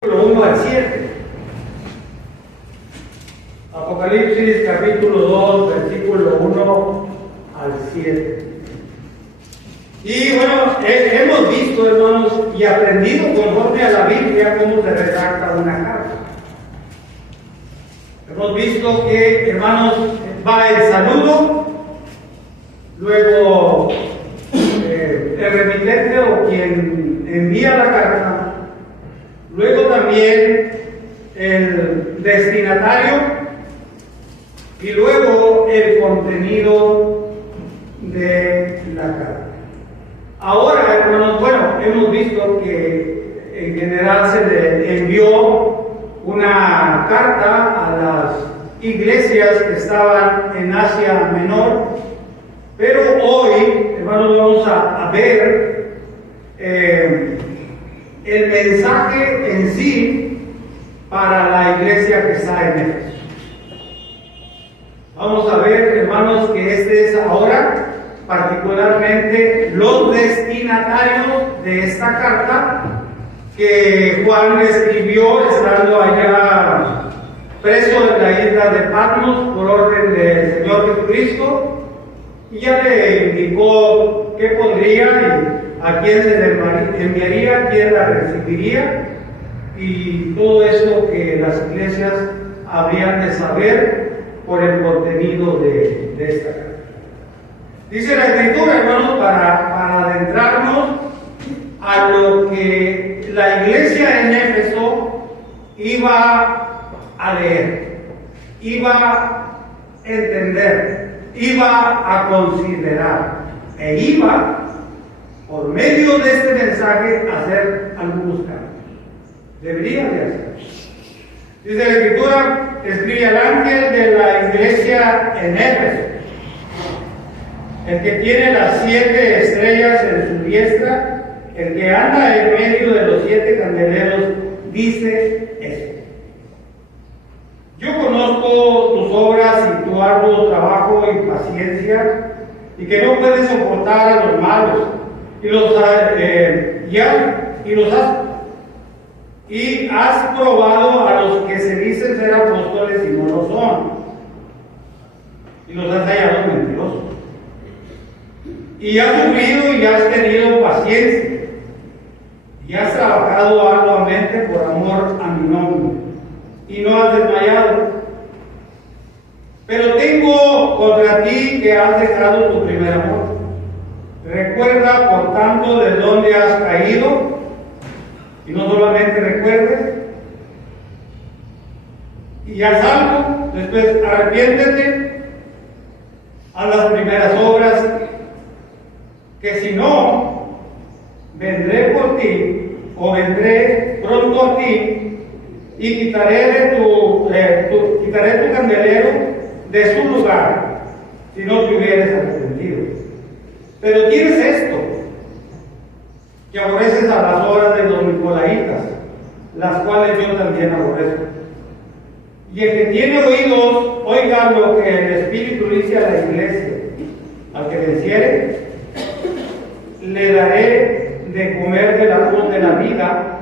1 al 7. Apocalipsis capítulo 2, versículo 1 al 7. Y bueno, hemos visto, hermanos, y aprendido conforme a la Biblia cómo se redacta una carta. Hemos visto que, hermanos, va el saludo, luego el remitente o quien envía la carta, luego también el destinatario y luego el contenido de la carta. Ahora, hermanos, bueno, hemos visto que en general se le envió una carta a las iglesias que estaban en Asia Menor, pero hoy, hermanos, vamos a ver el mensaje en sí para la iglesia que está en Éfeso. Vamos a ver, hermanos, que este es ahora particularmente los destinatarios de esta carta que Juan escribió estando allá preso en la isla de Patmos por orden del Señor Jesucristo, y ya le indicó qué pondría y a quién se le enviaría, quién la recibiría, y todo eso que las iglesias habrían de saber por el contenido de esta carta. Dice la Escritura, hermanos, para adentrarnos a lo que la iglesia en Éfeso iba a leer, iba a entender, iba a considerar e iba, por medio de este mensaje, a hacer algunos cambios. Debería de hacer. Dice la Escritura, escribe al ángel de la iglesia en Éfeso, el que tiene las 7 estrellas en su diestra, el que anda en medio de los 7 candeleros, dice esto: yo conozco tus obras y tu arduo trabajo y paciencia, y que no puedes soportar a los malos, y has probado a los que se dicen ser apóstoles y no lo son, y los has hallado mentirosos. Y has sufrido y has tenido paciencia, y has trabajado arduamente por amor a mi nombre, y no has desmayado. Pero tengo contra ti que has dejado tu primer amor. Recuerda, por tanto, de dónde has caído, y no solamente recuerdes, y haz algo, después arrepiéntete, haz las primeras obras, que si no, vendré por ti, o vendré pronto a ti, y quitaré tu candelero de su lugar, si no te hubieres arrepentido. Pero tienes esto, que aborreces a las obras de los nicolaitas, las cuales yo también aborrezco. Y el que tiene oídos, oiga lo que el Espíritu dice a la iglesia: al que venciere, le daré de comer del árbol de la vida,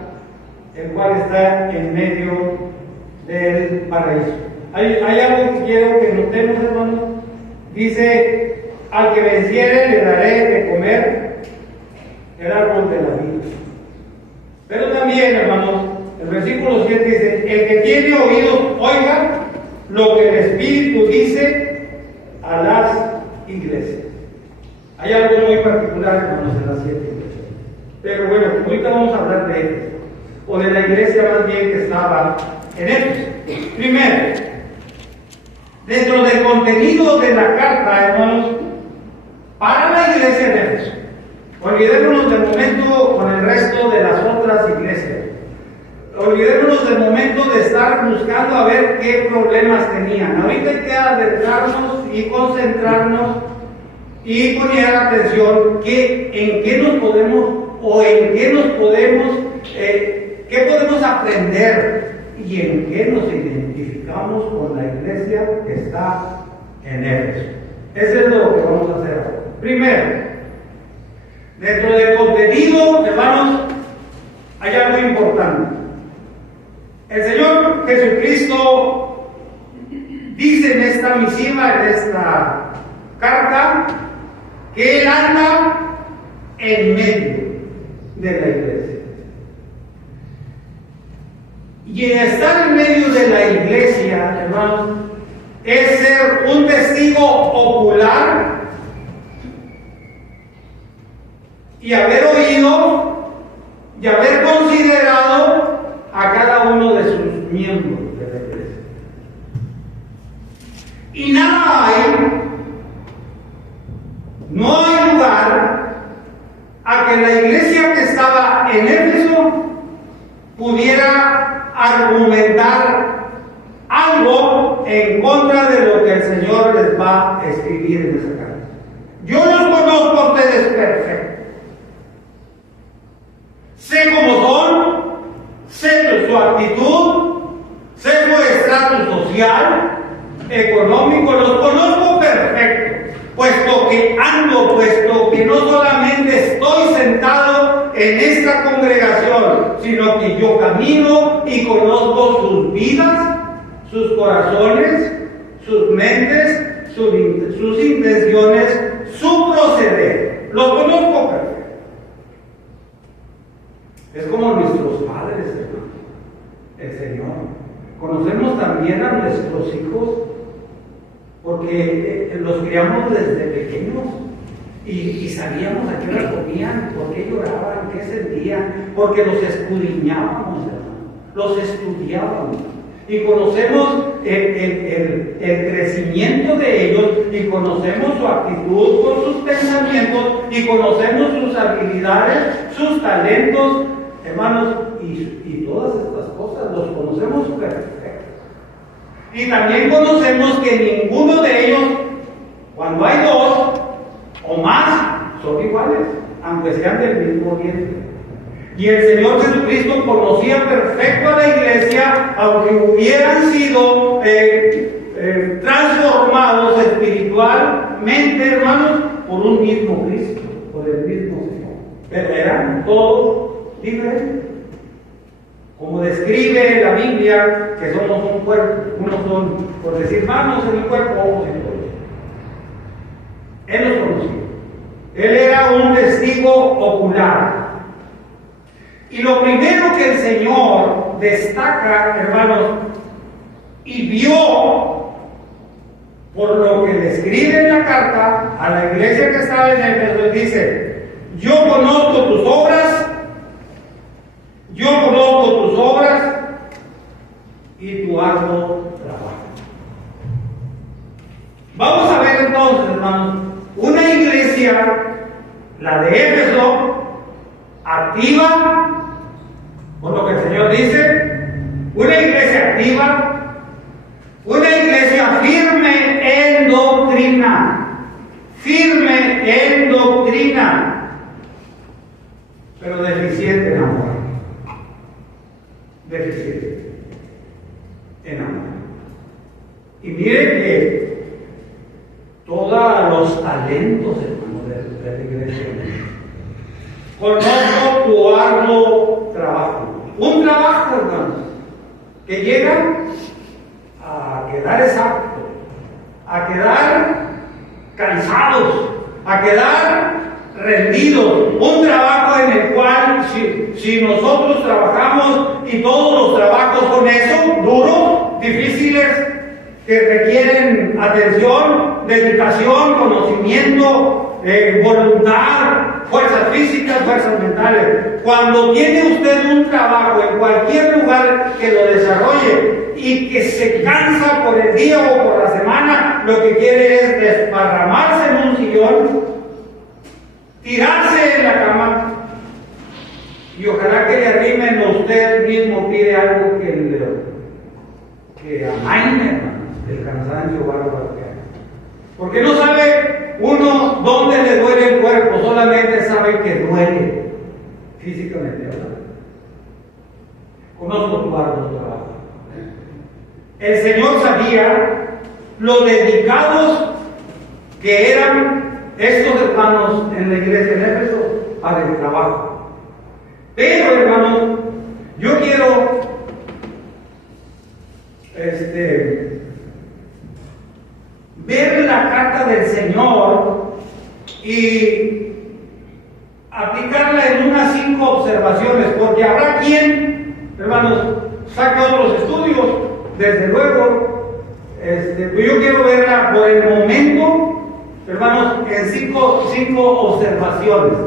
el cual está en medio del paraíso. Hay algo que quiero que notemos, hermanos. Dice: al que venciere le daré de comer el árbol de la vida. Pero también, hermanos, el versículo 7 dice: el que tiene oídos, oiga lo que el Espíritu dice a las iglesias. Hay algo muy particular, hermanos, en las 7 iglesias. Pero bueno, ahorita vamos a hablar de Éfeso, o de la iglesia más bien que estaba en Éfeso. Primero, dentro del contenido de la carta, hermanos, para la iglesia de Éfeso, olvidémonos del momento con el resto de las otras iglesias. Olvidémonos del momento de estar buscando a ver qué problemas tenían. Ahorita hay que adentrarnos y concentrarnos y poner atención en qué nos podemos qué podemos aprender y en qué nos identificamos con la iglesia que está en Éfeso. Eso es lo que vamos a hacer ahora. Primero, dentro del contenido, hermanos, hay algo importante. El Señor Jesucristo dice en esta misiva, en esta carta, que Él anda en medio de la iglesia. Y estar en medio de la iglesia, hermanos, es ser un testigo ocular y haber oído y haber considerado a cada uno de sus miembros de la iglesia. Y nada hay, no hay lugar a que la iglesia que estaba en Éfeso pudiera argumentar algo en contra de lo que el Señor les va a escribir en esa carta. Yo los conozco a ustedes perfecto. Sé cómo son, sé su actitud, sé su estatus social, económico, los conozco perfecto, puesto que no solamente estoy sentado en esta congregación, sino que yo camino y conozco sus vidas, sus corazones, sus mentes, sus intenciones, su proceder. Los conozco perfecto. Es como nuestros padres, hermano, el Señor. Conocemos también a nuestros hijos porque los criamos desde pequeños y sabíamos a qué hora comían, por qué lloraban, qué sentían, porque los escudriñábamos, hermano, los estudiábamos. Y conocemos el crecimiento de ellos, y conocemos su actitud con sus pensamientos, y conocemos sus habilidades, sus talentos, hermanos, y todas estas cosas los conocemos perfectamente. Y también conocemos que ninguno de ellos, cuando hay dos o más, son iguales, aunque sean del mismo vientre. Y el Señor Jesucristo conocía perfecto a la iglesia, aunque hubieran sido transformados espiritualmente, hermanos, por un mismo Cristo, por el mismo Señor. Pero eran todos diferentes. Como describe la Biblia, que somos un cuerpo, unos son, por decir, manos en el cuerpo, ojos en el cuerpo. Él los conocía. Él era un testigo ocular. Y lo primero que el Señor destaca, hermanos, y vio por lo que le escribe en la carta a la iglesia que estaba en Éfeso, dice: yo conozco tus obras y tu arduo trabajo. Vamos a ver entonces, hermanos, una iglesia, la de Éfeso, activa, por lo que el Señor dice, una iglesia activa, una iglesia firme en doctrina, pero deficiente en amor. Deficiente en amor. Y mire que todos los talentos, hermano, de la iglesia. Conozco tu arduo trabajo. Un trabajo, hermanos, que llega a quedar exacto, a quedar cansados, a quedar rendidos. Un trabajo en el cual, si nosotros trabajamos, y todos los trabajos son eso, duros, difíciles, que requieren atención, dedicación, conocimiento, voluntad, fuerzas físicas, fuerzas mentales. Cuando tiene usted un trabajo en cualquier lugar que lo desarrolle y que se cansa por el día o por la semana, lo que quiere es desparramarse en un sillón, tirarse en la cama, y ojalá que le arrimen a usted mismo, pide algo que amaine, hermano, el cansancio bárbaro que hay. Porque no sabe uno dónde le duele el cuerpo, solamente sabe que duele físicamente, ¿verdad? Conozco tu arduo trabajo. El Señor sabía lo dedicados que eran estos hermanos en la iglesia de Éfeso para el trabajo. Pero, hermanos, yo quiero del Señor y aplicarla en unas 5 observaciones, porque habrá quien, hermanos, saque otros estudios, desde luego. Pues yo quiero verla por el momento, hermanos, en 5 observaciones.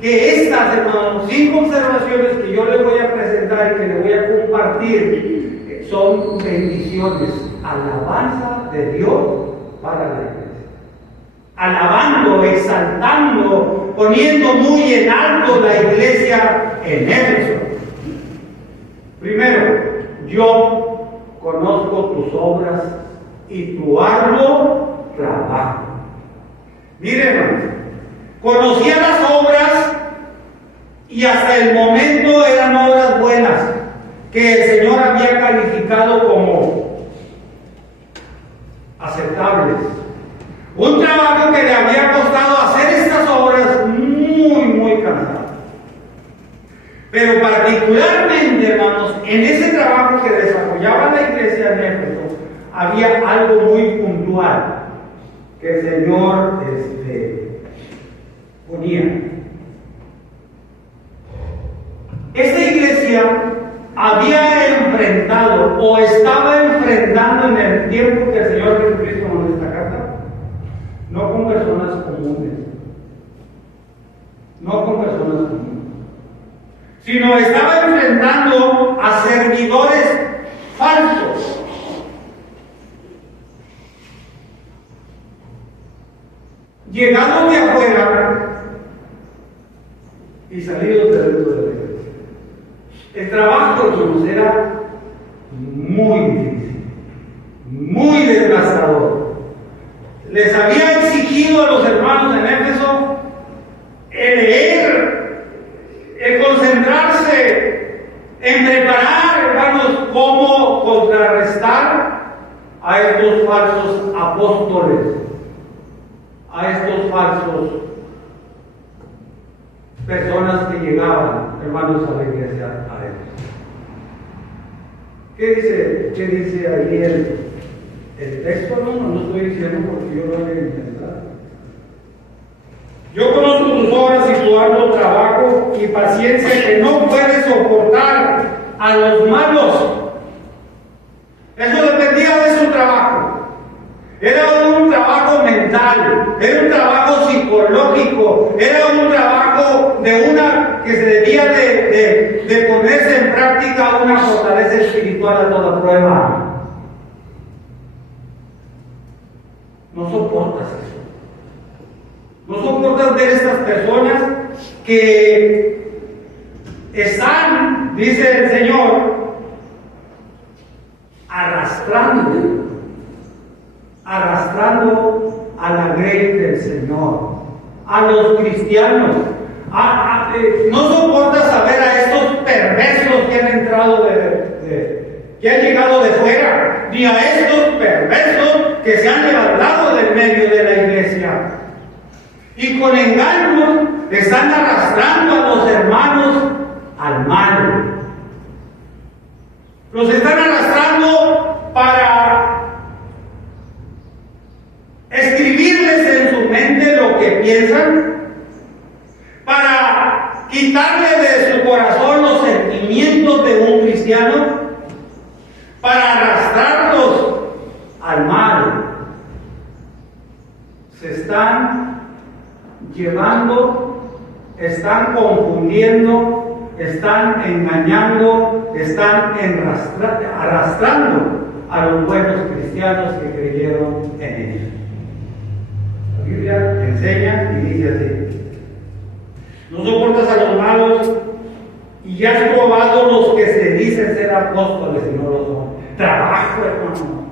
Que estas, hermanos, 5 observaciones que yo les voy a presentar y que les voy a compartir son bendiciones, alabanza de Dios para la iglesia. Alabando, exaltando, poniendo muy en alto la iglesia en Éfeso. Primero, yo conozco tus obras y tu arduo trabajo. Miren, hermanos, conocía las obras y hasta el momento eran obras buenas que el Señor había calificado como aceptables. Un trabajo que le había costado hacer estas obras muy cansado. Pero particularmente, hermanos, en ese trabajo que desarrollaba la iglesia en Éfeso, había algo muy puntual que el Señor ponía. Esta iglesia había enfrentado o estaba enfrentando en el tiempo que el Señor Jesucristo nos esta carta, no con personas comunes, sino estaba enfrentando a servidores falsos. Llegados de afuera y salidos de dentro de la iglesia. El trabajo, hermanos, era muy difícil, muy desgastador. Les había exigido a los hermanos en Éfeso el leer, el concentrarse, en preparar, hermanos, cómo contrarrestar a estos falsos apóstoles, a estos falsos personas que llegaban, hermanos, a la iglesia a ellos. ¿Qué dice ahí el texto? No estoy diciendo porque yo lo he inventado. Yo conozco tus obras y tu arduo trabajo y paciencia, que no puedes soportar a los malos. Eso dependía de su trabajo. Era un trabajo mental, era un trabajo psicológico, era un trabajo que se debía de ponerse en práctica una fortaleza espiritual a toda prueba. No soportas eso. No soportas ver estas personas que están, dice el Señor, arrastrando a la grey del Señor, a los cristianos. No soportas saber a estos perversos que han entrado que han llegado de fuera, ni a estos perversos que se han levantado del medio de la iglesia y con engaños están arrastrando a los hermanos al mal. Los están arrastrando para escribirles en su mente lo que piensan, para quitarle de su corazón los sentimientos de un cristiano, para arrastrarlos al mal. Se están llevando, están confundiendo, están engañando, están arrastrando a los buenos cristianos que creyeron en ellos. La Biblia enseña y dice así: no soportas a los malos y ya has probado los que se dicen ser apóstoles y no lo son. Trabajo, hermano.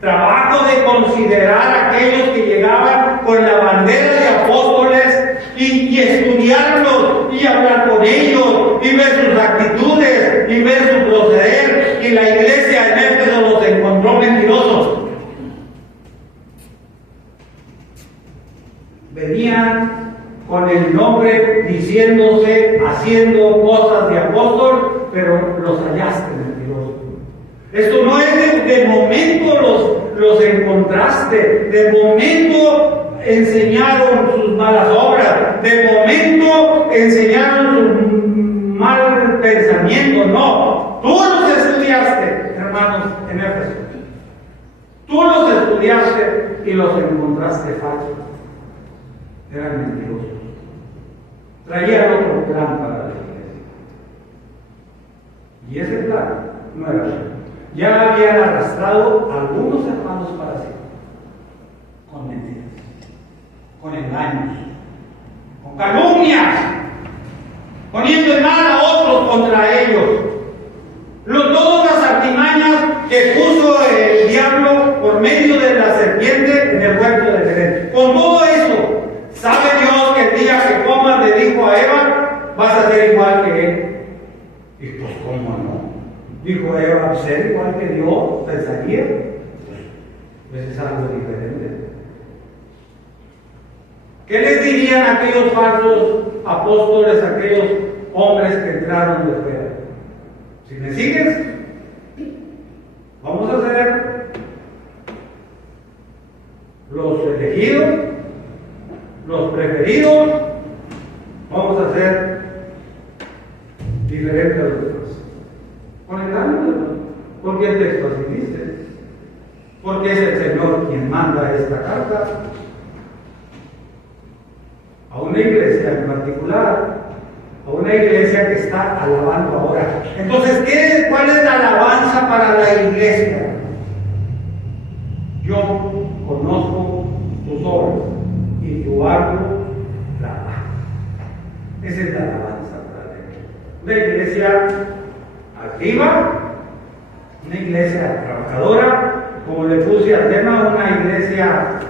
Trabajo de considerar a aquellos que llegaban con la bandera de apóstoles y estudiarlos y hablar con ellos y ver sus actitudes y ver su proceder. Y la iglesia en Éfeso los encontró mentirosos. Venían con el nombre diciéndose, haciendo cosas de apóstol, pero los hallaste mentirosos. Esto no es de momento los encontraste, de momento enseñaron sus malas obras, de momento enseñaron su mal pensamiento. No, tú los estudiaste, hermanos, en Éfeso. Tú los estudiaste y los encontraste falsos. Eran mentirosos. Traían otro plan para la iglesia. Y ese plan no era bueno. Ya habían arrastrado a algunos hermanos para sí, con mentiras, con engaños, con calumnias, poniendo en mal a otros contra ellos. Todas las artimañas que puso el diablo por medio de la serpiente en el huerto de Edén. Con todo eso, ¿sabe Dios que el día que comas le dijo a Eva, vas a ser igual que él? Y pues, ¿cómo no? Dijo Eva, ser igual que Dios, pensaría. Pues es algo diferente. ¿Qué les dirían aquellos falsos apóstoles, aquellos hombres que entraron de fuera? Si me sigues, vamos a ser los elegidos, los preferidos, vamos a ser diferentes a los demás. Con engaño, porque el texto así dice, porque es el Señor quien manda esta carta a una iglesia en particular, a una iglesia que está alabando ahora. Entonces, ¿cuál es la alabanza para la iglesia? Yo conozco tus obras y tu hablo la amas. Esa es la alabanza para la iglesia. Una iglesia activa, una iglesia trabajadora, como le puse al tema, una iglesia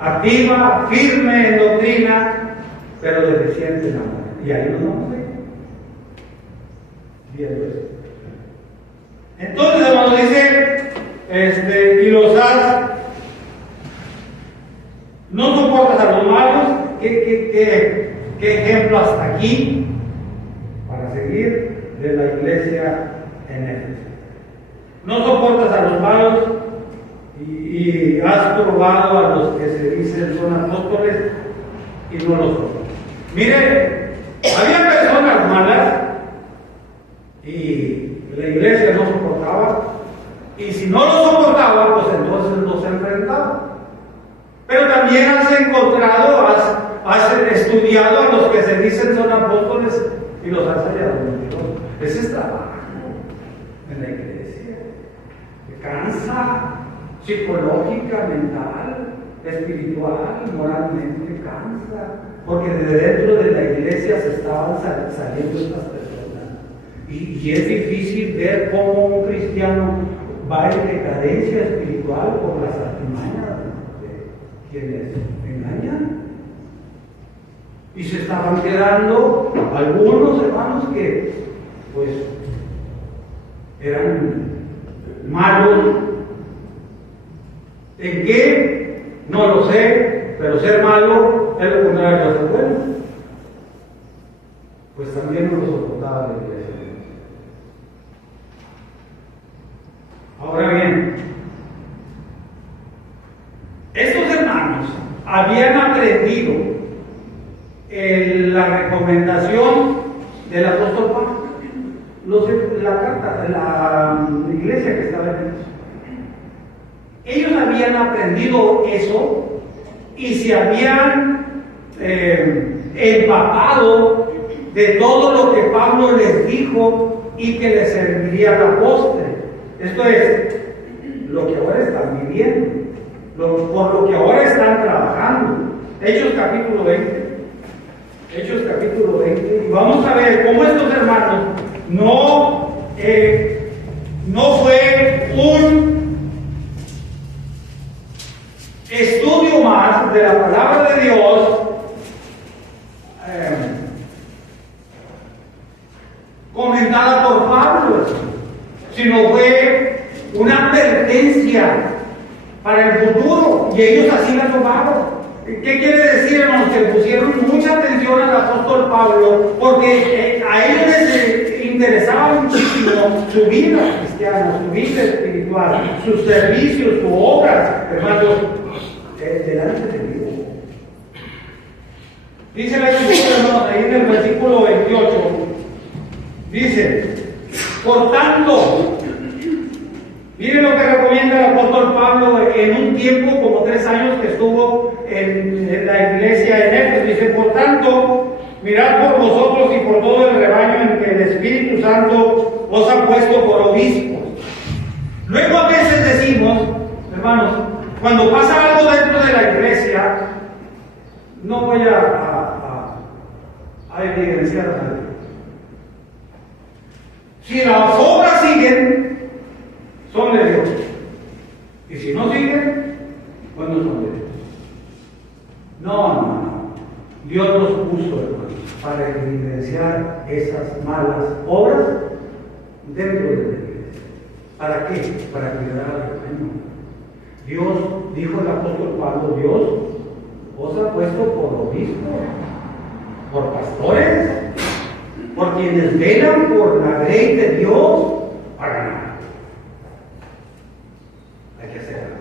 activa, firme en doctrina, pero deficiente en amor. Y ahí nos vamos a ir viendo eso. Entonces, hermano, dice, y los has, no soportas a los malos. ¿Qué ejemplo hasta aquí para seguir de la iglesia en Éfeso? No soportas a los malos y has probado a los que se dicen son apóstoles y no los soportas. Mire, había personas malas y la iglesia no soportaba, y si no lo soportaba, pues entonces no se enfrentaba. Pero también has encontrado, has estudiado a los que se dicen son apóstoles y los has hallado mentirosos. Ese es trabajo en la iglesia. Cansa psicológica, mental, espiritual, moralmente, cansa. Porque de dentro de la iglesia se estaban saliendo estas personas. Y es difícil ver cómo un cristiano va en decadencia espiritual por las artimañas de quienes engañan. Y se estaban quedando algunos hermanos que, pues, eran malos. ¿En qué? No lo sé, pero ser malo es lo contrario de ser bueno. Pues también no lo soportaba la iglesia. Ahora bien, estos hermanos habían aprendido la recomendación del apóstol Pablo, la carta de la iglesia que estaba en Éfeso. Ellos habían aprendido eso y se habían empapado de todo lo que Pablo les dijo y que les serviría a la postre. Esto es lo que ahora están viviendo, por lo que ahora están trabajando. Hechos capítulo 20. Hechos capítulo 20. Y vamos a ver cómo estos hermanos no fue un estudio más de la palabra de Dios comentada por Pablo, sino fue una advertencia para el futuro, y ellos así la tomaron. ¿Qué quiere decir, hermanos? Que pusieron mucha atención al apóstol Pablo, porque a ellos les interesaba muchísimo su vida cristiana, su vida espiritual, sus servicios, su obra. Hermanos, delante de Dios. Dice la Escritura, hermanos, ahí en el versículo 28, dice, por tanto, miren lo que recomienda el apóstol Pablo en un tiempo, como 3 años que estuvo en la iglesia en Éfeso. Dice, por tanto, mirad por vosotros y por todo el rebaño en que el Espíritu Santo os ha puesto por obispos. Luego a veces decimos, hermanos, cuando pasa algo dentro de la iglesia, no voy a evidenciar a nadie. Si las obras siguen, son de Dios. Y si no siguen, pues no son de Dios. No. Dios nos puso, hermanos, para evidenciar esas malas obras dentro de la iglesia. ¿Para qué? Para cuidar al rebaño. Dios, dijo el apóstol Pablo, Dios os ha puesto por obispos, por pastores, por quienes velan por la ley de Dios, para nada. Hay que hacer algo.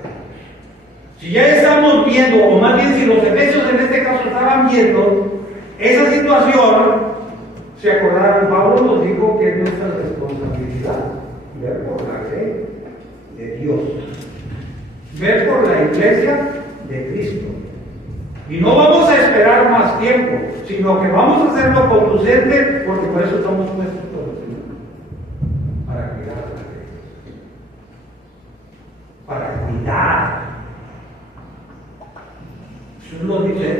Si ya estamos viendo, o más bien si los efesios en este caso estaban viendo esa situación, se acordaron, Pablo nos dijo que es nuestra responsabilidad ver por la ley de Dios, ver por la iglesia de Cristo. Y no vamos a esperar más tiempo, sino que vamos a hacerlo conducente, porque por eso estamos puestos por el Señor, para cuidar la ley, para cuidar.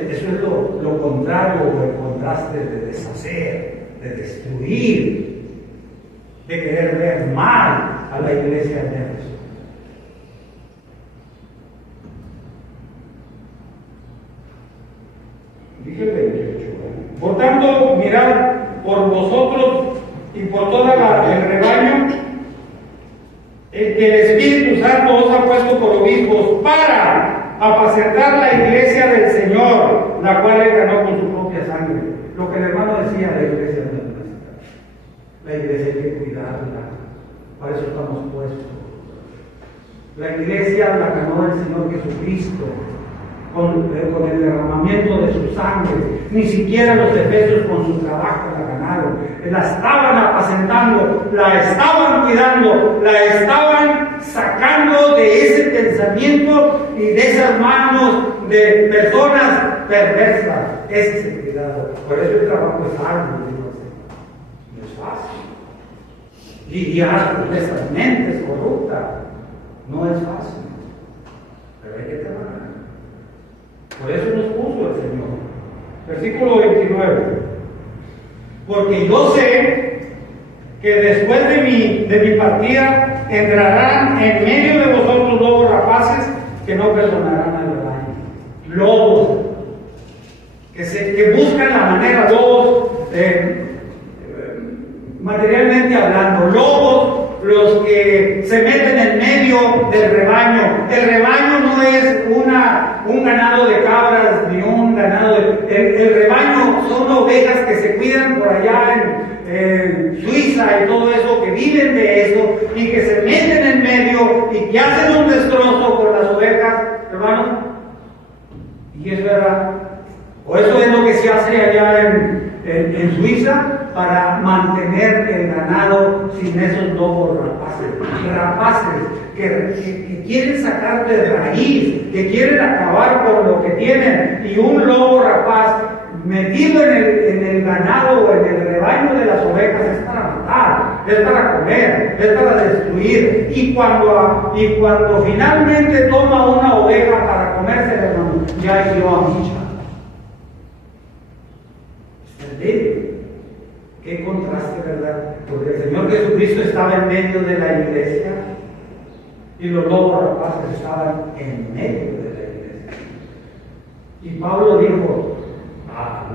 Eso es lo contrario o el contraste de deshacer, de destruir, de querer ver mal a la iglesia de Éfeso. Dije el 28. Por tanto, mirad por vosotros y por todo el rebaño el que el Espíritu Santo os ha puesto por obispos para apacentar la iglesia del Señor, la cual él ganó con su propia sangre. Lo que el hermano decía, la iglesia no es nuestra. La iglesia hay que cuidarla. Para eso estamos puestos. La iglesia la ganó el Señor Jesucristo con el derramamiento de su sangre. Ni siquiera los efesios con su trabajo la ganaron. La estaban apacentando, la estaban cuidando, la estaban sacando de ese pensamiento y de esas manos de personas perversas. Ese es el cuidado. Por eso el trabajo es arduo, no es fácil. Lidiar con esas mentes corruptas no es fácil, pero hay que trabajar. Por eso nos puso el Señor. Versículo 29. Porque yo sé que después de mi partida entrarán en medio de vosotros lobos rapaces que no perdonarán al rebaño. Lobos que buscan la manera, lobos materialmente hablando, lobos los que se meten en medio del rebaño. El rebaño no es un ganado de cabras ni un ganado de... El rebaño son ovejas que se cuidan por allá en Suiza y todo eso, que viven de eso y que se meten en medio y que hacen un destrozo con las ovejas, hermanos. Y eso era, o eso es lo que se hace allá en Suiza, para mantener el ganado sin esos lobos rapaces que quieren sacar de raíz, que quieren acabar con lo que tienen. Y un lobo rapaz metido en el ganado o en el rebaño de las ovejas es para matar, es para comer, es para destruir. Y cuando finalmente toma una oveja para comerse, hermano, ya dio a mucha. ¿Entendido? Qué contraste, ¿verdad? Porque el Señor Jesucristo estaba en medio de la iglesia y los lobos rapaces estaban en medio de la iglesia. Y Pablo dijo,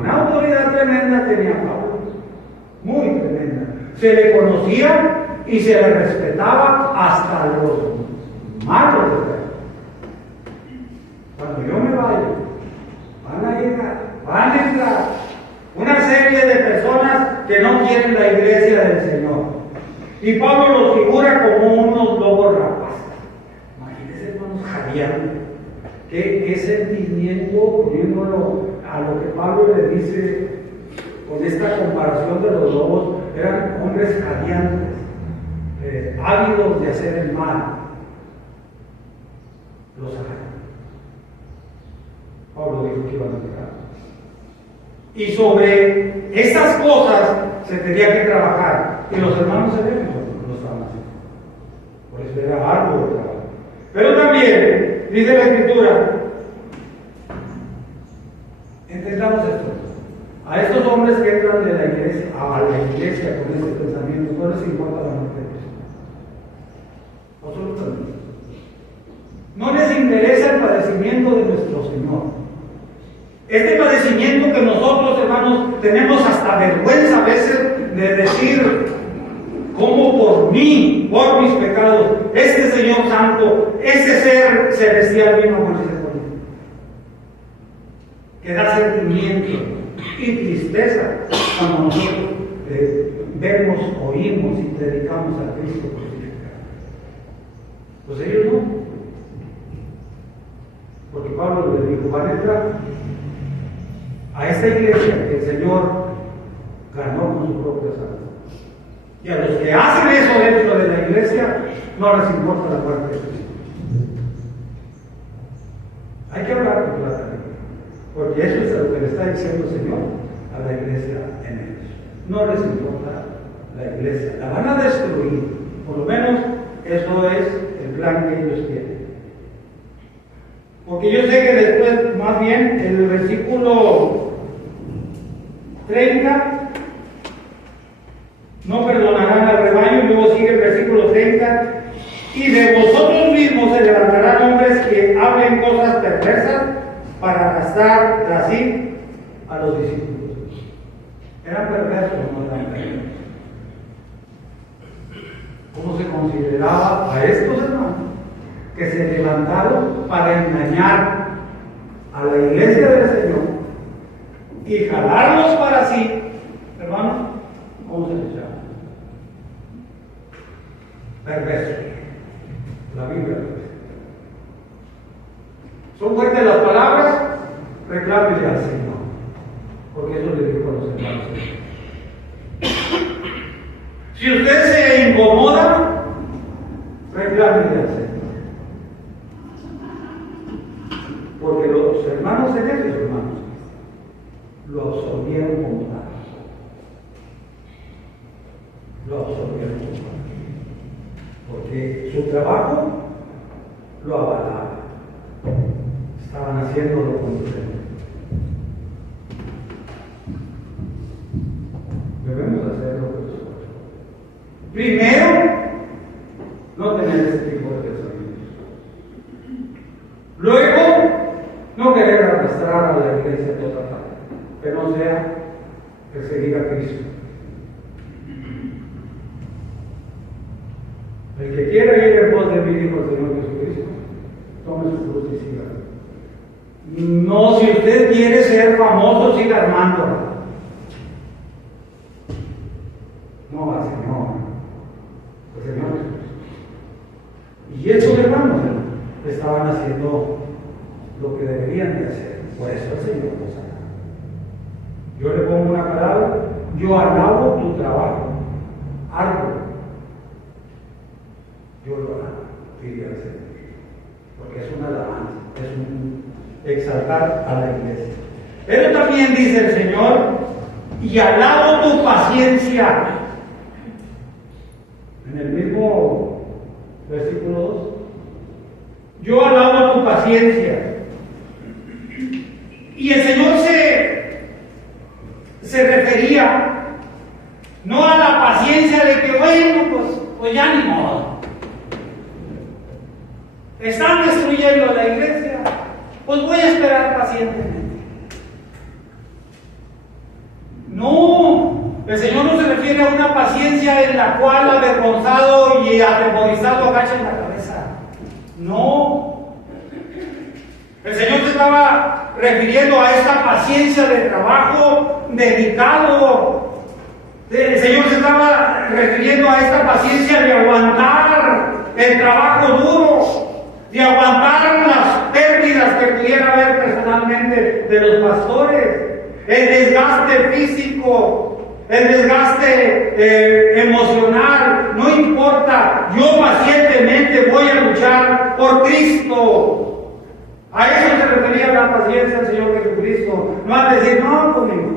una autoridad tremenda tenía Pablo, muy tremenda. Se le conocía y se le respetaba hasta los malos de Dios. Cuando yo me vaya, van a entrar una serie de personas que no quieren la iglesia del Señor. Y Pablo los figura como unos lobos rapaces. Imagínense, hermanos, jadeando. ¿Qué comparación de los lobos, eran hombres jadeantes, ávidos de hacer el mal. Los hay. Pablo dijo que iban a llegar. Y sobre estas cosas se tenía que trabajar. Y los hermanos Efesios lo estaban haciendo. Por eso era algo de trabajo. Pero también, dice la Escritura, entendamos esto. A estos hombres que entran de la iglesia, a la iglesia con este pensamiento, no les importa la muerte de Cristo. Absolutamente. No les interesa el padecimiento de nuestro Señor. Este padecimiento que nosotros, hermanos, tenemos hasta vergüenza a veces de decir, como por mí, por mis pecados, este Señor Santo, este ser celestial vino con ese poder. Que da sentimiento y tristeza cuando nosotros vemos, oímos y predicamos a Cristo crucificado. Pues ellos no. Porque Pablo les dijo, van a entrar a esta iglesia que el Señor ganó con su propia sangre. Y a los que hacen eso dentro de la iglesia, no les importa la muerte de Cristo. Hay que hablar con claridad, porque eso es lo que le está diciendo el Señor a la iglesia en ellos. No les importa la iglesia, la van a destruir. Por lo menos eso es el plan que ellos tienen. Porque yo sé que después, más bien, el versículo 30, no perdonarán al rebaño, y luego sigue el versículo 30, y de vosotros mismos se levantarán hombres que hablen cosas perversas para arrastrar tras sí a los discípulos. Eran perversos, no eran perversos. ¿Cómo se consideraba a estos hermanos que se levantaron para engañar a la iglesia del Señor y jalarlos para sí? Hermanos, ¿cómo se les llama? Perverso. La Biblia lo dice. ¿Son fuertes las palabras? Reclámele al Señor, porque eso le dijo a los hermanos. Si usted se incomoda, reclámele al Señor. Porque los hermanos en ellos, hermanos, lo absorbieron como tal. Lo absorbieron como tal. Porque su trabajo lo avalaba. Estaban haciendo lo contrario. Debemos hacer lo que nosotros. Primero, no tener ese tipo de pensamientos. Luego, no querer arrastrar a la iglesia toda parte, que no sea perseguir a Cristo. El que quiera ir en pos de mí, dijo el Señor Jesucristo, tome su cruz y siga. No, si usted quiere ser famoso, siga armándola. No al Señor, el Señor Jesucristo. Y estos hermanos estaban haciendo lo que deberían de hacer. Por eso el Señor los ama. Yo le pongo una palabra, yo alabo tu trabajo, algo. Yo lo alabo, diría el Señor. Porque es una alabanza, es un exaltar a la iglesia. Pero también dice el Señor, y alabo tu paciencia. En el mismo versículo 2, yo alabo tu paciencia. Y el Señor se refería no a la paciencia de que, bueno, pues ya ni modo. Están destruyendo la iglesia, pues voy a esperar pacientemente. No, el Señor no se refiere a una paciencia en la cual avergonzado y atemorizado agachen la cabeza. No. El Señor se estaba refiriendo a esta paciencia de trabajo dedicado. El Señor se estaba refiriendo a esta paciencia de aguantar el trabajo duro, de aguantar las pérdidas que pudiera haber personalmente de los pastores, el desgaste físico, el desgaste emocional, no importa, yo pacientemente voy a luchar por Cristo. A eso se refería la paciencia del Señor Jesucristo, no a decir, no, conmigo.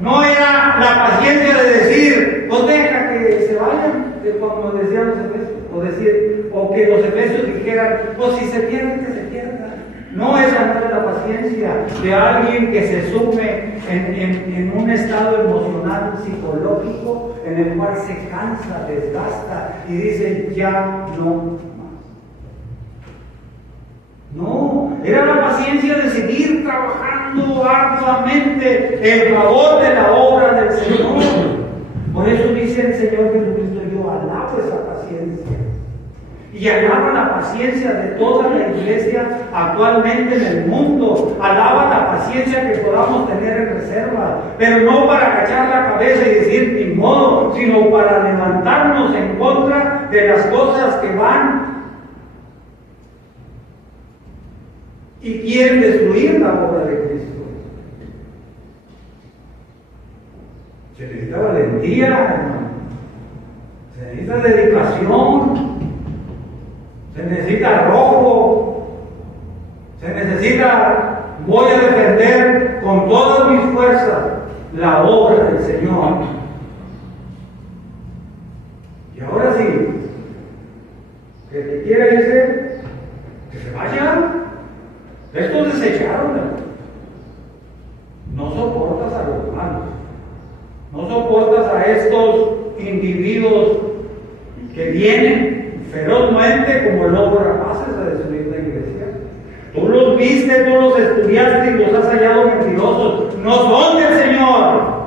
No era la paciencia de decir, pues deja que se vayan, como decían los efesios, o que los efesios dijeran, pues si se pierde, que se pierda. No, esa no es la paciencia de alguien que se sume en un estado emocional, psicológico, en el cual se cansa, desgasta y dice, ya no más. No, era la paciencia de seguir trabajando arduamente en favor de la obra del Señor. Por eso dice el Señor Jesucristo, yo alabo esa paciencia. Y alaba la paciencia de toda la iglesia actualmente en el mundo. Alaba la paciencia que podamos tener en reserva. Pero no para agachar la cabeza y decir ni modo, sino para levantarnos en contra de las cosas que van y quieren destruir la obra de Cristo. Se necesita valentía, hermano. Se necesita dedicación. Se necesita arrojo, se necesita, voy a defender con todas mis fuerzas la obra del Señor. Y ahora sí, que el que quiera irse, que se vaya. Estos desecharon. No soportas a los malos, no soportas a estos individuos que vienen ferozmente como lobos rapaces a destruir la iglesia. Tú los viste, tú los estudiaste y los has hallado mentirosos. No son del Señor.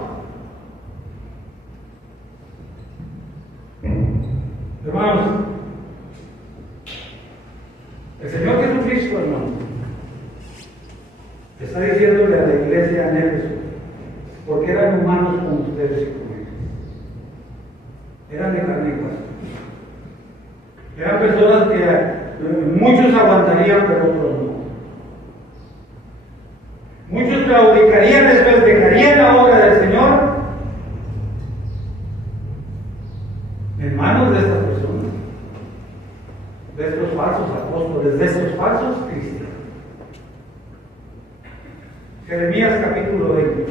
Hermanos, el Señor Jesucristo, hermanos, está diciéndole a la iglesia en Éfeso, porque eran humanos como ustedes y como ellos. Eran de carne y hueso. Eran personas que muchos aguantarían, pero otros no. Muchos claudicarían, después dejarían la obra del Señor en manos de estas personas, de estos falsos apóstoles, de estos falsos cristianos. Jeremías capítulo 20,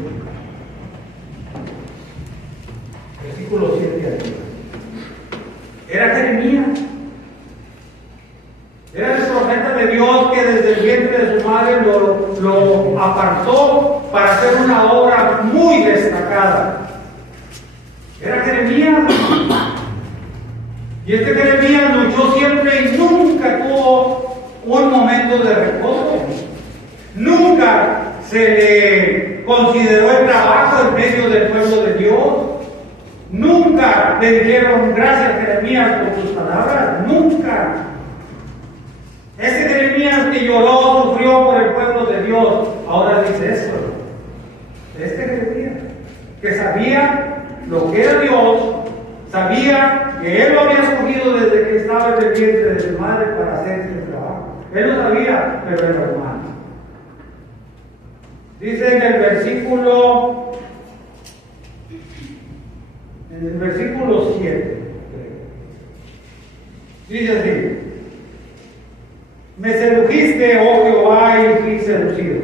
versículo 7 al 10. Era Jeremías. Era el profeta de Dios que desde el vientre de su madre lo apartó para hacer una obra muy destacada. Era Jeremías. Y este Jeremías luchó siempre y nunca tuvo un momento de reposo. Nunca se le consideró el trabajo en medio del pueblo de Dios. Nunca le dijeron gracias Jeremías por tus palabras. Nunca. Ese Jeremías que lloró, sufrió por el pueblo de Dios, ahora dice esto. Este Jeremías, que sabía lo que era Dios, sabía que Él lo había escogido desde que estaba en el vientre de su madre para hacer este trabajo. Él lo sabía, pero era humano. Dice en el versículo 7, dice así: me sedujiste, oh Jehová, y fui seducido.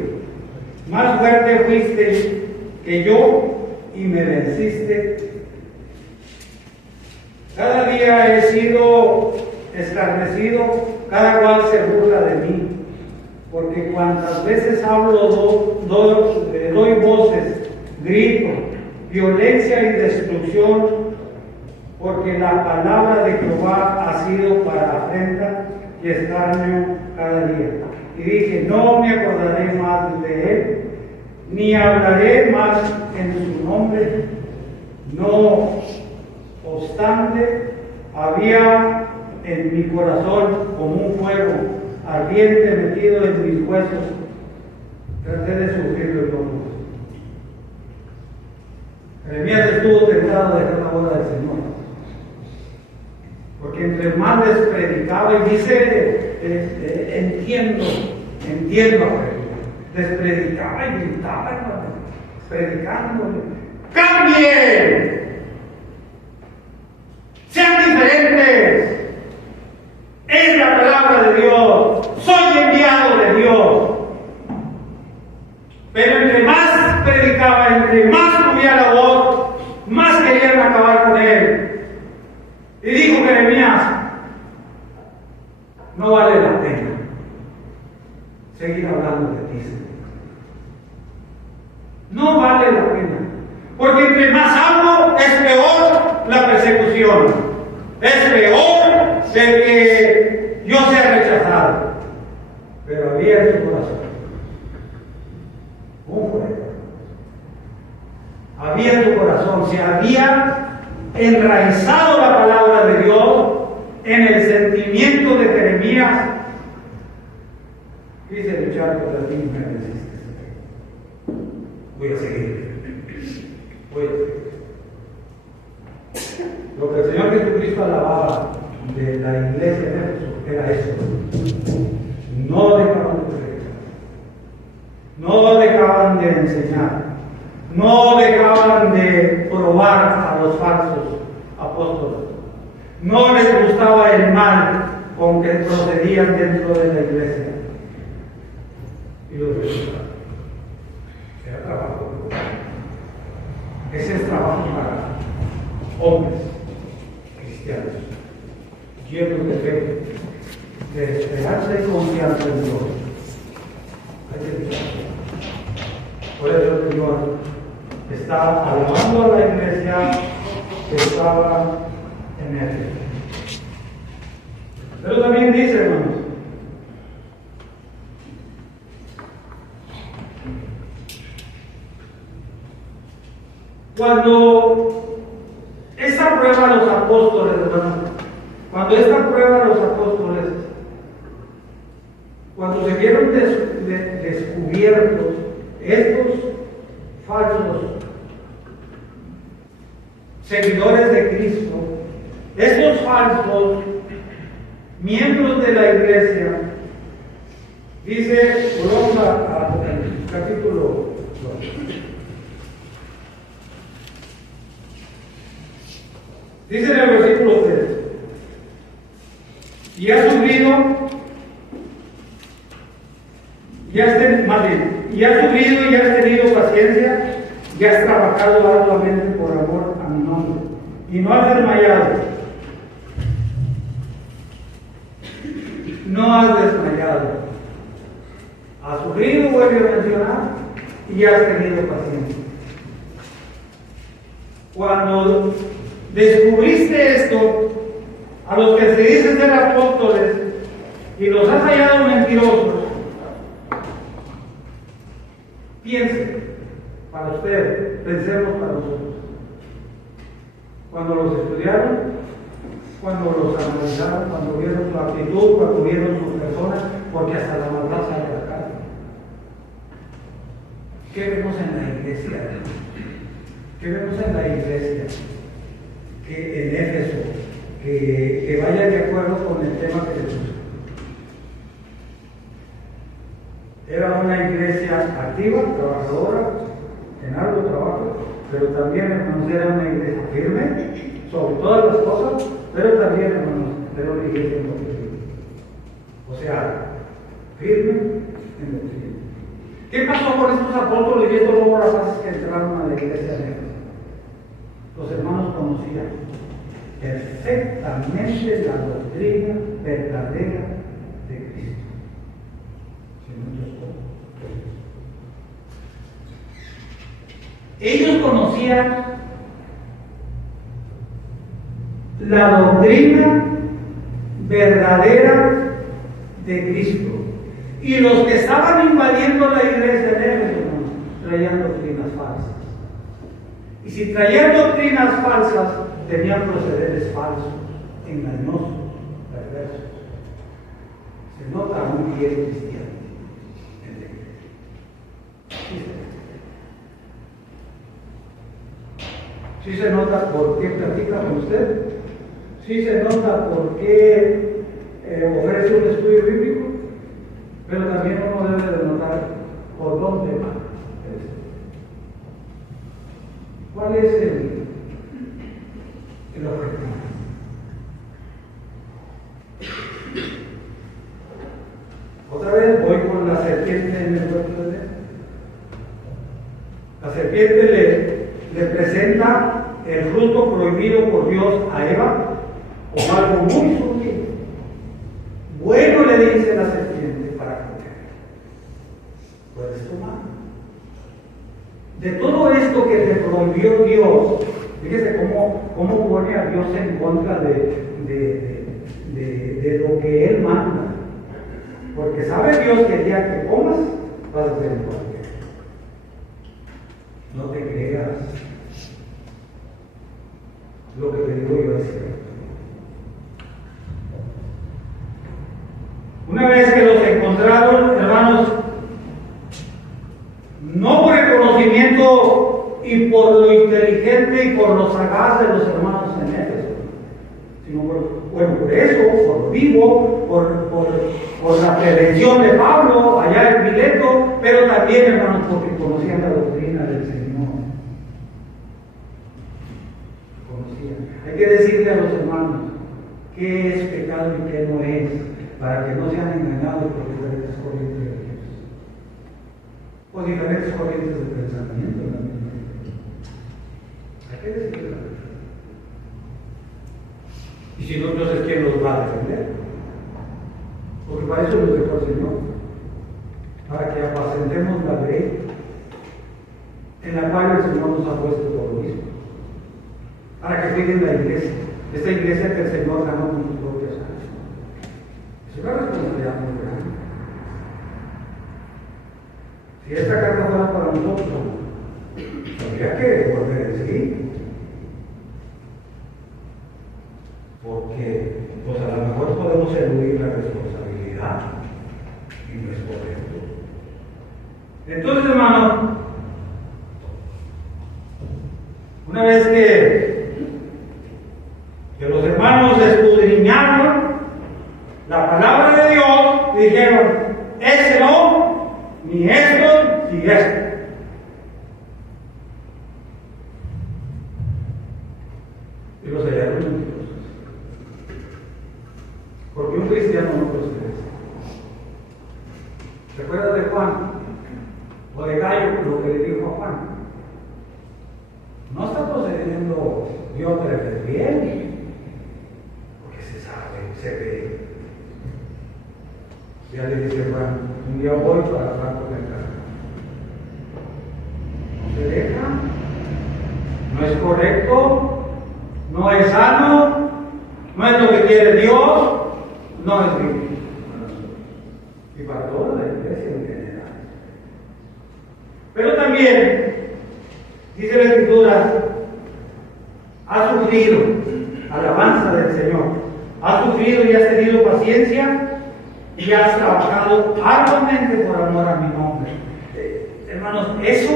Más fuerte fuiste que yo y me venciste. Cada día he sido escarnecido, cada cual se burla de mí. Porque cuantas veces hablo, doy voces, grito, violencia y destrucción, porque la palabra de Jehová ha sido para afrenta y escarnio cada día. Y dije, no me acordaré más de él, ni hablaré más en su nombre. No obstante, había en mi corazón como un fuego ardiente metido en mis huesos. Traté de sufrirlo yo. Jeremías estuvo tentado de dejar la obra del Señor, porque entre más les predicaba, y dice, entiendo, les predicaba y gritaba, predicándole. ¡Cambien! ¡Sean diferentes! Es la palabra de Dios. Soy enviado de Dios. Pero entre más predicaba, entre más subía la voz, más querían acabar con él. Y dijo Jeremías, no vale la pena seguir hablando de ti, Señor. No vale la pena. Porque entre más hablo, es peor la persecución. Es peor el que yo sea rechazado. Pero había en su corazón un fuego. Había en su corazón, se había enraizado la palabra de Dios en el sentimiento de Jeremías. Quise luchar contra ti y me resistes. Voy a seguir. Voy a seguir. Lo que el Señor Jesucristo alababa de la iglesia de Éfeso era eso. No dejaban de predicar, no dejaban de enseñar, no dejaban de probar a los falsos apóstoles. No les gustaba el mal con que procedían dentro de la iglesia. Y los resultados. Era trabajo. Ese es trabajo para hombres cristianos, llenos de fe, de esperanza y confianza en Dios. Hay que luchar. Por eso el Señor está alabando a la iglesia que estaba en él. Pero también dice, hermanos, cuando esta prueba a los apóstoles, hermanos, cuando esta prueba a los apóstoles, cuando se vieron descubiertos estos falsos seguidores de Cristo, estos falsos miembros de la iglesia, dice, volvamos al capítulo 2. Dice en el versículo 3, y has sufrido, y has tenido paciencia, y has trabajado arduamente por amor a mi nombre, y no has desmayado. No has desmayado. Has sufrido, vuelve a mencionar, y has tenido paciencia. Cuando descubriste esto, a los que se dicen ser apóstoles y los has hallado mentirosos, piensen para ustedes, pensemos para nosotros. Cuando los estudiaron, cuando los analizaron, cuando vieron su actitud, cuando vieron su persona, porque hasta la maldad sale de la calle. ¿Qué vemos en la iglesia? ¿Qué vemos en la iglesia? Que en Éfeso, que vaya de acuerdo con el tema que les gusta. Era una iglesia activa, trabajadora, en algo trabajo, pero también, hermanos, era una iglesia firme sobre todas las cosas, pero también, hermanos, era una iglesia en doctrina. O sea, firme en doctrina. ¿Qué pasó con estos apóstoles y estos lobos rapaces que entraron a la iglesia de Éfeso? Los hermanos conocían perfectamente la doctrina verdadera de Cristo. Ellos conocían la doctrina verdadera de Cristo. Y los que estaban invadiendo la iglesia de Éfeso traían doctrinas falsas. Y si traían doctrinas falsas, tenían procederes falsos, engañosos, perversos. Se nota muy bien cristiano en la iglesia. Sí se nota por qué platica con usted. Sí se nota por qué ofrece un estudio bíblico. Pero también uno debe de notar por dónde va. ¿Cuál es el objetivo? Otra vez voy con la serpiente en el huerto de Edén. La serpiente le presenta el fruto prohibido por Dios a Eva como algo muy sutil. Bueno, le dice la serpiente, para comer. Puedes tomar. De todo esto que te prohibió Dios, fíjese cómo pone a Dios en contra de lo que Él manda. Porque sabe Dios que el día que comas vas a ser igual. No te creas. Lo que te digo yo es cierto. Una vez que los encontraron, hermanos, no por el conocimiento y por lo inteligente y por lo sagaz de los hermanos en Éfeso, sino por eso, por vivo, por la prevención de Pablo allá en Mileto, pero también, hermanos, porque conocían la doctrina del Señor. Hay que decirle a los hermanos qué es pecado y qué no es, para que no sean engañados por diferentes corrientes religiosas o diferentes corrientes de pensamiento. Hay que decirle la verdad. Y si no, entonces ¿quién los va a defender? Porque para eso nos dejó el Señor, para que apacentemos la ley en la cual el Señor nos ha puesto por lo mismo, para que cuiden la iglesia, esta iglesia que el Señor ganó con sus propias manos. Es una responsabilidad muy grande. Si esta carta fuera para nosotros, habría que volver en sí, porque pues a lo mejor podemos eludir la responsabilidad y no es correcto. Entonces, hermano, una vez que los hermanos escudriñaron la palabra de Dios, dijeron, ese no, ni esto, ni esto. Y los hallaron mentirosos. Porque un cristiano no procede. ¿Se acuerda de Juan? O de Gallo, lo que le dijo a Juan. No está procediendo Diótrefes bien, porque se sabe, se ve. Ya le dice Juan, un día voy para hablar con el carro. No se deja, no es correcto, no es sano, no es lo que quiere Dios, no es bíblico. Y para toda la iglesia en general. Pero también, dice la Escritura, ha sufrido alabanza del Señor, ha sufrido y has tenido paciencia y has trabajado arduamente por amor a mi nombre. Hermanos, eso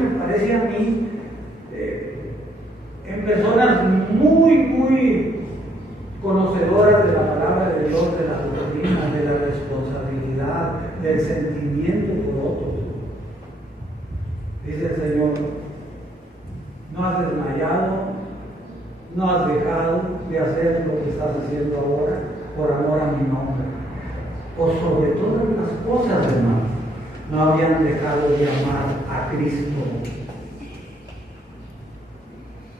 me parece a mí en personas muy conocedoras de la palabra de Dios, de la doctrina, de la responsabilidad, del sentimiento por otros. Dice el Señor, no has desmayado, no has dejado de hacer lo que estás haciendo ahora por amor a mi nombre. O sobre todas las cosas, hermanos, no habían dejado de amar a Cristo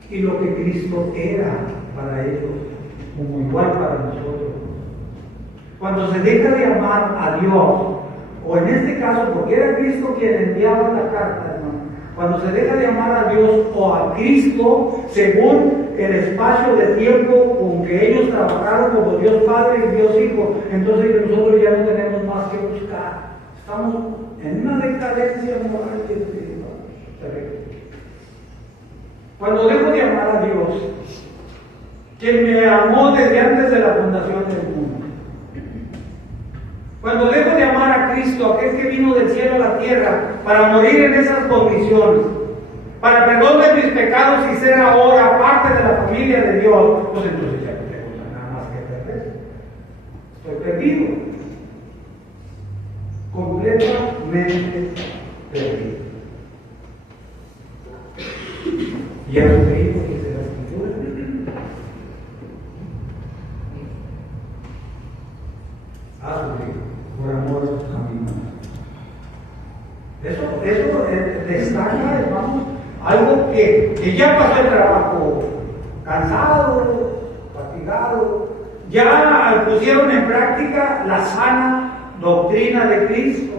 y lo que Cristo era para ellos, como igual para nosotros. Cuando se deja de amar a Dios, o en este caso, porque era Cristo quien enviaba la carta, hermano, cuando se deja de amar a Dios o a Cristo, según el espacio de tiempo con que ellos trabajaron como Dios Padre y Dios Hijo, entonces nosotros ya no tenemos más que buscar. Estamos en una decadencia moral y espiritual terrible. Cuando dejo de amar a Dios, quien me amó desde antes de la fundación del mundo, cuando dejo de amar a Cristo, aquel que vino del cielo a la tierra para morir en esas condiciones, para perdón de mis pecados y ser ahora parte de la familia de Dios, pues entonces ya no tengo nada más que perder. Estoy perdido. Completamente perdido. saca, hermanos, algo que ya pasó el trabajo, cansado, fatigado, ya pusieron en práctica la sana doctrina de Cristo,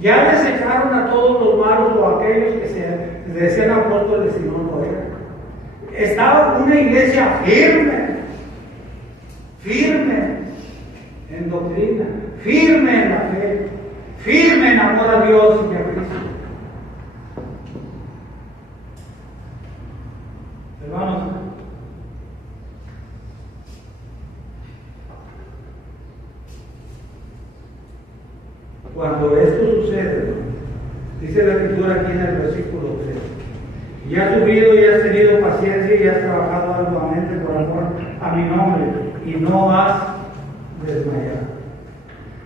ya desecharon a todos los malos o aquellos que se decían apóstoles y no lo eran. Estaba una iglesia firme en doctrina, firme en la fe, firme en amor a Dios y a Cristo. Hermanos, cuando esto sucede, dice la Escritura aquí en el versículo 3, y has sufrido y has tenido paciencia y has trabajado arduamente por amor a mi nombre y no has desmayado.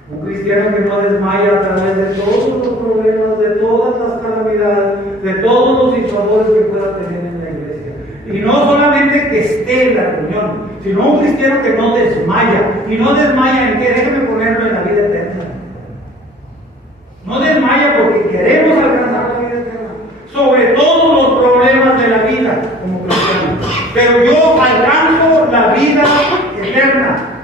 Un cristiano que no desmaya a través de todos los problemas, de todas las calamidades, de todos los sinsabores que pueda tener en la iglesia. Y no solamente que esté en la reunión, sino un cristiano que no desmaya. Y no desmaya en que déjeme ponerlo en la vida eterna. No desmaya porque queremos alcanzar la vida eterna. Sobre todos los problemas de la vida como cristianos. Pero yo alcanzo la vida eterna.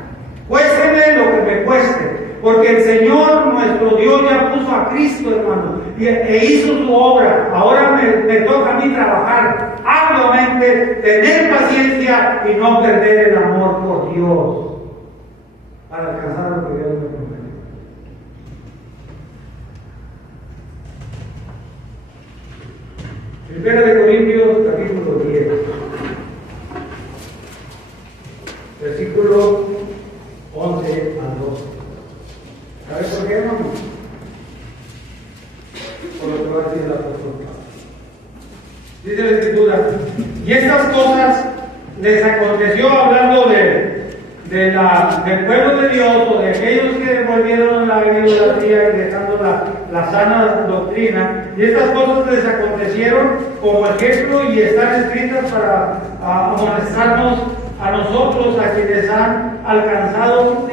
Cuésteme lo que me cueste. Porque el Señor, nuestro Dios, ya puso a Cristo, hermano, e hizo su obra. Ahora me toca a mí trabajar arduamente, tener paciencia y no perder el amor por Dios para alcanzar lo que Dios me promete. Primera de Corintios, capítulo 10, versículo 11 al 12. ¿Sabes por qué, hermano? Por lo que va a decir el apóstol Pablo. Dice la Escritura, y estas cosas les aconteció hablando del pueblo de Dios o de aquellos que volvieron a la idolatría y dejando la sana doctrina, y estas cosas les acontecieron como ejemplo y están escritas para amonestarnos a nosotros, a quienes han alcanzado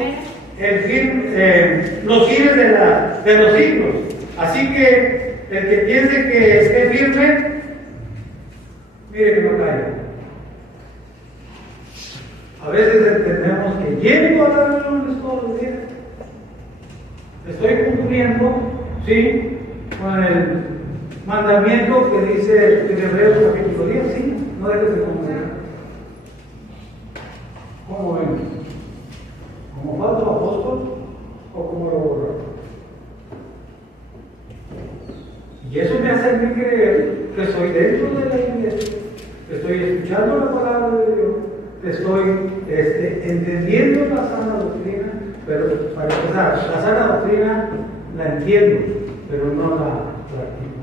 los fines de los siglos. Así que el que piense que esté firme, mire que no caiga. A veces entendemos que llego a las reuniones todos los días. Estoy cumpliendo, sí, con el mandamiento que dice en Hebreos capítulo 10, sí, no dejes de comer. ¿Cómo ven? ¿Como falso apóstol o como lo borró? Y eso me hace a mí creer que estoy dentro de la iglesia, que estoy escuchando la palabra de Dios, que estoy entendiendo la sana doctrina, pero para empezar, la sana doctrina la entiendo, pero no la practico.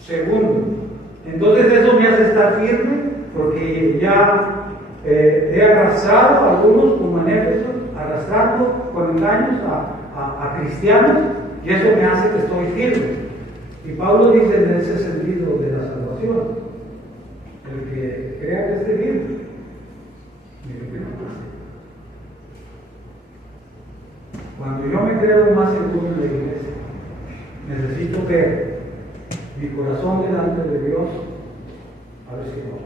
Segundo, entonces eso me hace estar firme, porque ya he arrastrado a algunos como en Éfeso, arrastrando con engaños a cristianos, y eso me hace que estoy firme. Y Pablo dice en ese sentido de la salvación, el que crea que esté firme, mire que no pase. Cuando yo me creo más seguro en la iglesia, necesito ver mi corazón delante de Dios, a ver si no.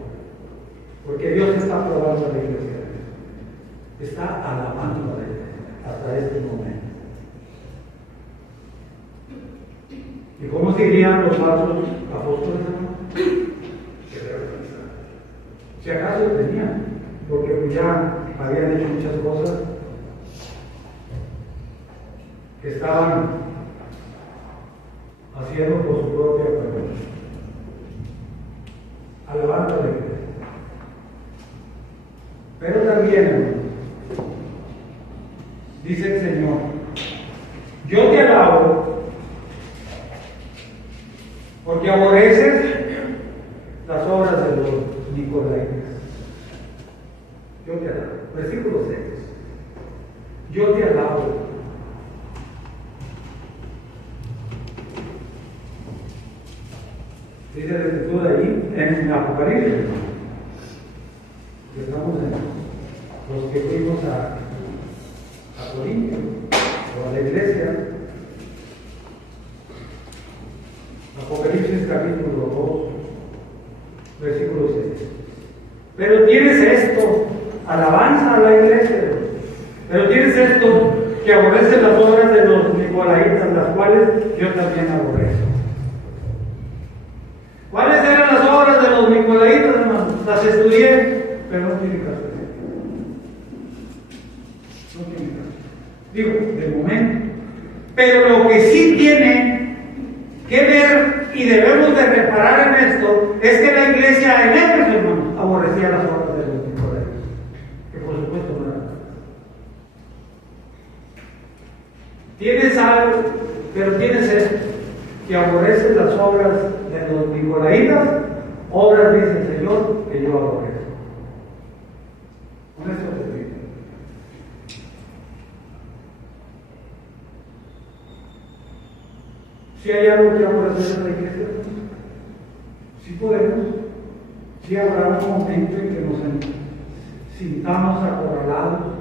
Porque Dios está probando a la iglesia, está alabando a la iglesia hasta este momento. ¿Y cómo dirían los falsos apóstoles? Qué vergüenza. Si acaso tenían, porque ya habían hecho muchas cosas que estaban haciendo por su propia cuenta, alabando a la iglesia. Pero también, dice el Señor, yo te alabo porque aborreces las obras de los nicolaitas. Yo te alabo. Versículo 6. Yo te alabo. Dice la Escritura ahí en Apocalipsis. Estamos en los que fuimos a Corinto o a la iglesia. Apocalipsis capítulo Pero tienes esto, alabanza a la iglesia, pero tienes esto, que aborreces las obras de los nicolaitas, las cuales yo también aborrezco. ¿Cuáles eran las obras de los nicolaitas, hermanos? Las estudié, pero no tiene caso. No tiene caso. Digo, de momento. Pero lo que sí tiene que ver y debemos de reparar en esto es que la iglesia en Éfeso, hermanos, aborrecía las obras de los nicolaitas, que por supuesto no eran. Tienes algo, pero tienes esto, que aborreces las obras de los nicolaitas, obras, dice el Señor, que yo aborrezco. Con esto te digo. Si hay algo que aborrecer en la iglesia, si podemos, si habrá un momento en que nos sintamos acorralados,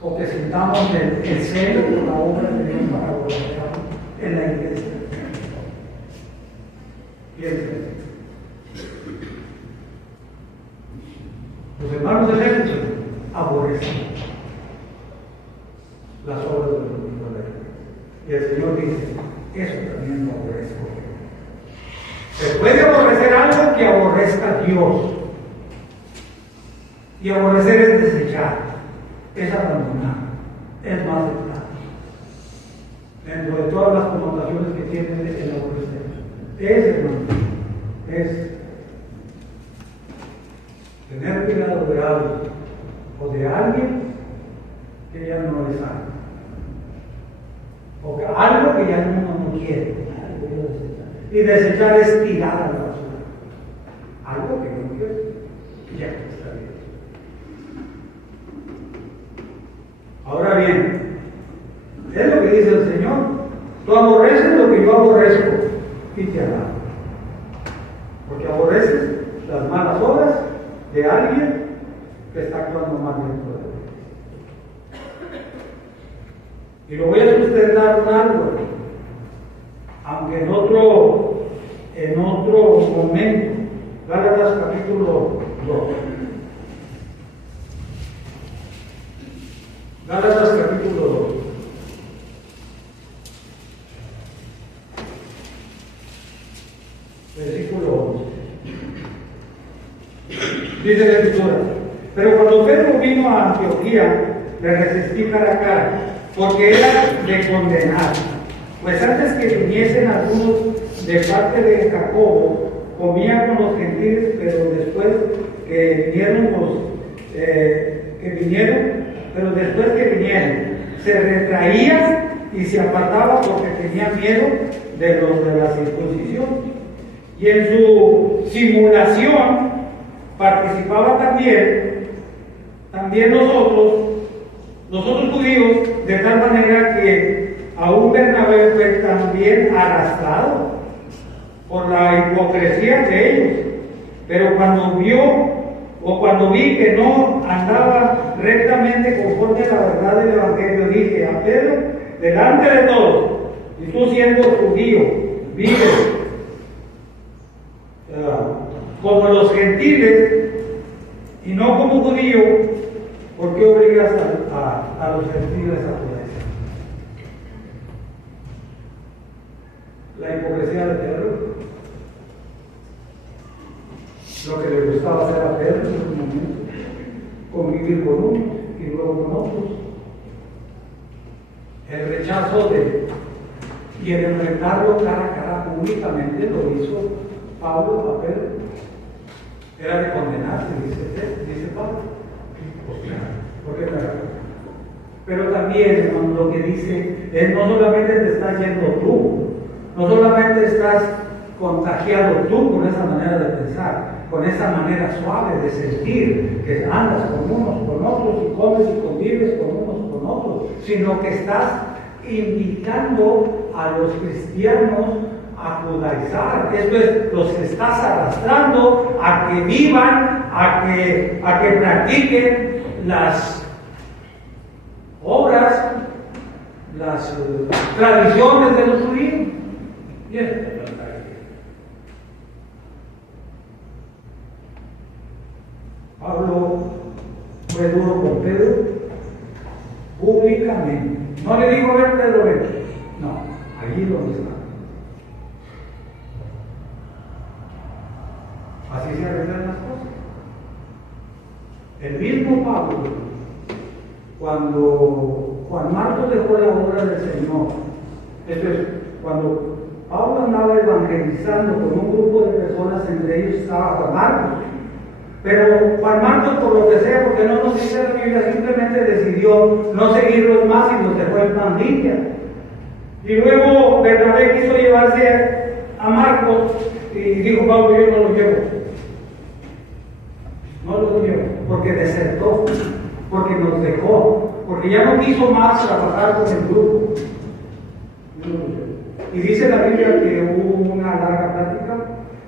o que sintamos el celo por la obra de Dios para aborrecer en la iglesia. Piensen. Los hermanos de Éfeso aborrecen las obras de los nicolaitas. Y el Señor dice, eso también lo aborrezco. Se puede aborrecer algo que aborrezca a Dios. Y aborrecer es desechar, es abandonar, es más de plano. Dentro de todas las connotaciones que tiene el aborrecer. Es, hermano, es tener cuidado de algo o de alguien que ya no es algo. O que algo que ya uno no quiere. Y desechar es tirar a la basura. Algo que no quiere, ya está bien. Ahora bien, es lo que dice el Señor. Tú aborreces lo que yo aborrezco y te alabo. Porque aborreces las malas obras de alguien que está actuando mal dentro de ti. Y lo voy a sustentar con algo, aunque en otro momento. Gálatas capítulo 2. Gálatas capítulo 2. Versículo 11. Dice la Escritura: pero cuando Pedro vino a Antioquía, le resistí cara a cara, porque era de condenar. Pues antes que viniesen algunos de parte de Jacobo, comía con los gentiles, pero después que vinieron, se retraía y se apartaba porque tenía miedo de los de la circuncisión. Y en su simulación participaba también nosotros judíos, de tal manera que aún Bernabé fue también arrastrado por la hipocresía de ellos. Pero cuando vi que no andaba rectamente conforme a la verdad del Evangelio, dije a Pedro, delante de todos, y tú siendo judío, vives como los gentiles y no como judío, ¿por qué obligas a los gentiles a judaizar? La hipocresía de Pedro, lo que le gustaba hacer a Pedro en ese momento, convivir con unos y luego con otros, el rechazo y el enfrentarlo cara a cara públicamente lo hizo Pablo a Pedro. Era de condenarse, dice Pablo. Pues claro, ¿por qué no era? Pero también lo que dice es: no solamente te estás yendo tú, no solamente estás contagiado tú con esa manera de pensar, con esa manera suave de sentir, que andas con unos, con otros, y comes y convives con unos, con otros, sino que estás invitando a los cristianos a judaizar. Esto es, los estás arrastrando a que vivan, a que practiquen las obras, las tradiciones de los judíos. Y esto es la idea. fue duro con Pedro, públicamente. No le dijo, ven Pedro, ven. No, allí donde está. Así se arreglan las cosas. El mismo Pablo, cuando Juan Marcos dejó la obra del Señor, esto es, cuando Pablo andaba evangelizando con un grupo de personas, entre ellos estaba Juan Marcos. Pero Juan Marcos, por lo que sea, porque no nos dice la Biblia, simplemente decidió no seguirlos más y los dejó en pandilla. Y luego Bernabé quiso llevarse a Marcos y dijo, Pablo, yo no lo llevo. No lo llevo, porque desertó, porque nos dejó, porque ya no quiso más trabajar con el grupo. No lo llevo. Y dice la Biblia que hubo una larga plática,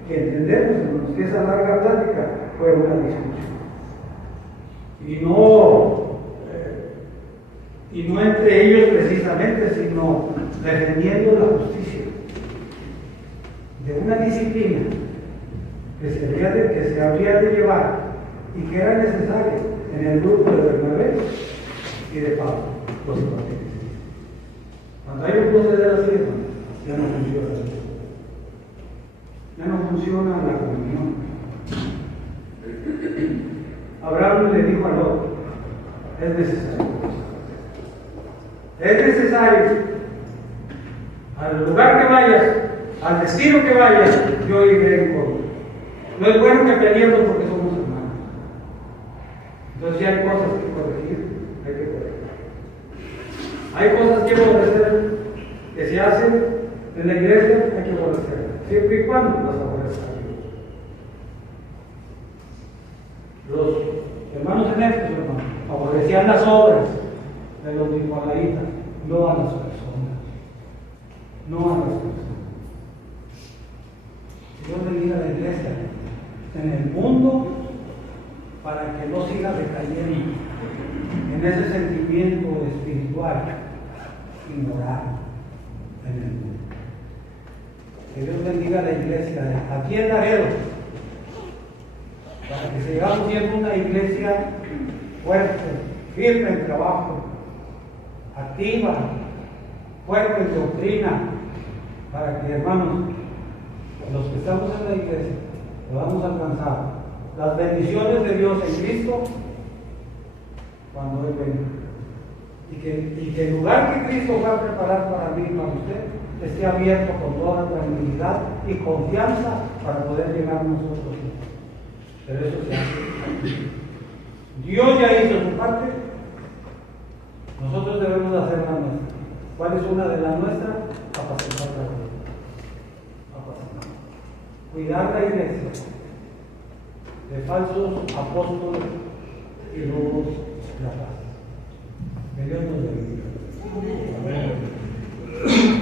que entendemos, hermanos, que esa larga plática fue una discusión. Y no entre ellos precisamente, sino defendiendo la justicia de una disciplina que se habría de llevar y que era necesaria en el grupo de Bernabé y de Pablo, los evangélicos. Cuando hay un proceder así, ya no funciona. Ya no funciona la comunión. Abraham le dijo a Lot, es necesario. Es necesario. Al lugar que vayas, al destino que vayas, yo iré en contra. No es bueno que peleemos porque somos hermanos. Entonces si hay cosas que corregir, hay que corregir. Hay cosas que aborrecer, que se hacen en la iglesia, hay que aborrecer. Siempre y cuando las aborrezcan. Los hermanos en Éfeso, hermanos, aborrecían las obras de los nicolaítas, no a las personas. No a las personas. Dios bendiga a la iglesia en el mundo para que no siga decayendo en ese sentimiento espiritual y moral en el mundo. Que Dios bendiga a la iglesia aquí en Laredo, para que sigamos siendo una iglesia fuerte, firme en trabajo, activa, fuerte en doctrina, para que, hermanos, los que estamos en la iglesia podamos alcanzar las bendiciones de Dios en Cristo cuando Él venga. Y que el lugar que Cristo va a preparar para mí y para usted esté abierto con toda tranquilidad y confianza para poder llegar nosotros. Pero eso se hace. Dios ya hizo su parte, nosotros debemos hacer la nuestra. ¿Cuál es una de las nuestras? Apacentar la vida. Cuidar la iglesia de falsos apóstoles y lobos de la paz. Que Dios nos bendiga. Amén.